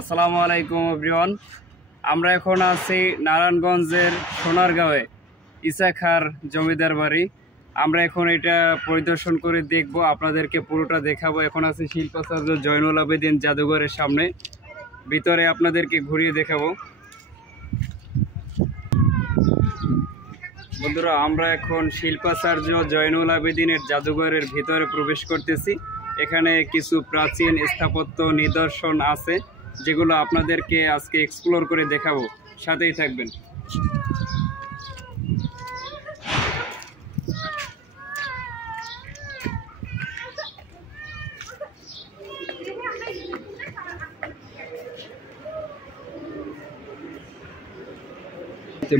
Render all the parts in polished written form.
আসসালামু আলাইকুম এভরিওয়ান। আমরা এখন আছি নারায়ণগঞ্জের সোনারগাঁওয়ে ইসা খাঁর জমিদার বাড়ি। আমরা এখন এটা পরিদর্শন করে দেখব, আপনাদেরকে পুরোটা দেখাবো। এখন আছি শিল্পাচার্য জয়নুল আবেদিন জাদুঘরের সামনে, ভিতরে আপনাদেরকে ঘুরিয়ে দেখাবো। বন্ধুরা, আমরা এখন শিল্পাচার্য জয়নুল আবেদিনের জাদুঘরের ভিতরে প্রবেশ করতেছি। এখানে কিছু প্রাচীন স্থাপত্য নিদর্শন আছে, যেগুলো আপনাদেরকে আজকে এক্সপ্লোর করে দেখাবো। সাথেই থাকবেন।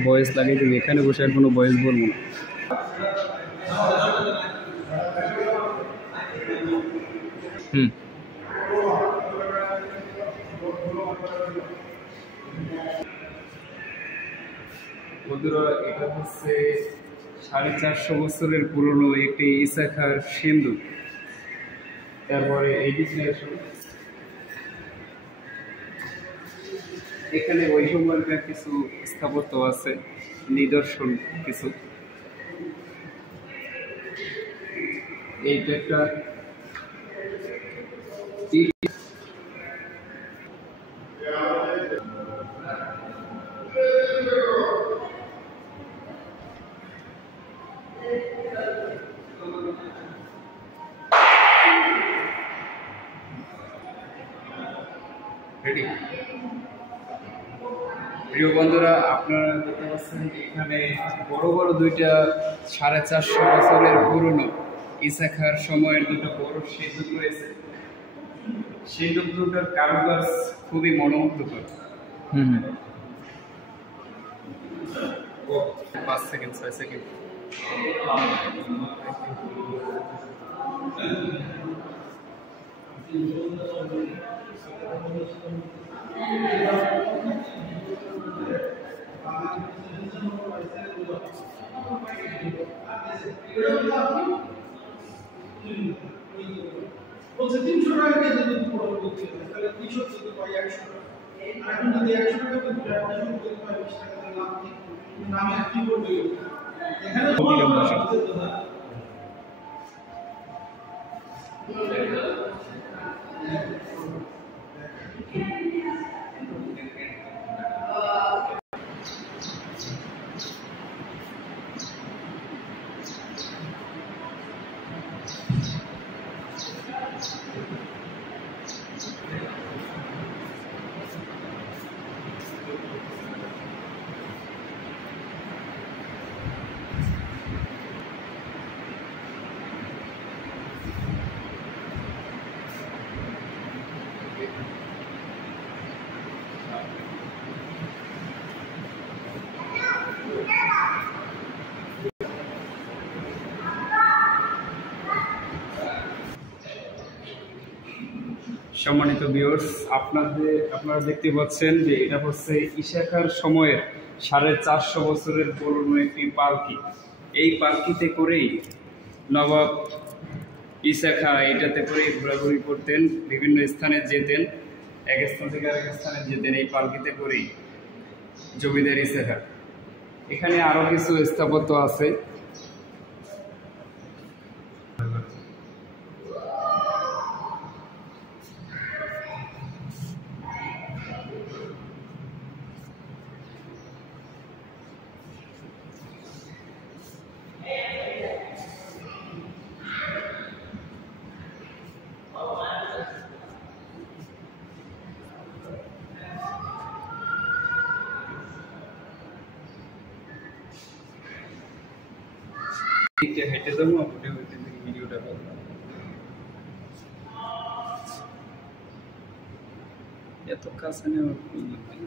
ভয়েস লাগিয়ে দিবি, এখানে বসে আর কোনো ভয়েস বলবো না। বন্ধুরা, এটা হচ্ছে 450 বছরের পুরনো একটি ইসা খাঁর সিন্ধু। তারপরে এখানে ওই সময়কার কিছু স্থাপত্য আছে, নিদর্শন কিছু। এইটা একটা প্রিয় বন্ধুরা, আপনারা দেখতে পাচ্ছেন এখানে বড় বড় দুইটা 450 বছরের পুরনো ইসা খাঁর সময়ের দুটো বড় সিন্ধুক রয়েছে। সিন্ধুক দুটোর কারুকাজ খুবই মনোমুগ্ধকর। 5 সেকেন্ড 6 সেকেন্ড। বলছে 300 টাকা কেজি যদি পড়ে বলছে, তাহলে 300 যদি পাই 100 টাকা, আর এখন যদি 100 টাকা বিক্রি হয় 20 টাকা লাভ কি নামে কি করবে? এখানে সম্মানিত ভিউয়ার্স, আপনারা দেখতে পাচ্ছেন যে এটা হচ্ছে ইসা খাঁর সময়ের 450 বছরের পুরনো একটি পালকি। এই পালকিতে করেই নবাব ইসা খাঁ এটাতে করেই ঘোরাঘুরি করতেন, বিভিন্ন স্থানে যেতেন, এক স্থান থেকে আরেক স্থানে যেতেন এই পালকিতে করেই জমিদার ইসা খাঁ। এখানে আরো কিছু স্থাপত্য আছে। হেঁটে যাবো, ভিডিওটা এত কাছে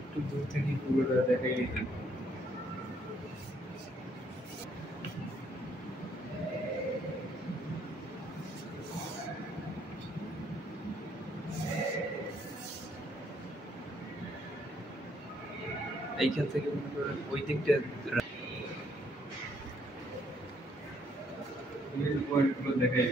একটু দূর থেকে পুরোটা দেখাই দিতেন। এইখান থেকে মনে করেন ওই দিকটা পয়েন্টগুলো দেখাই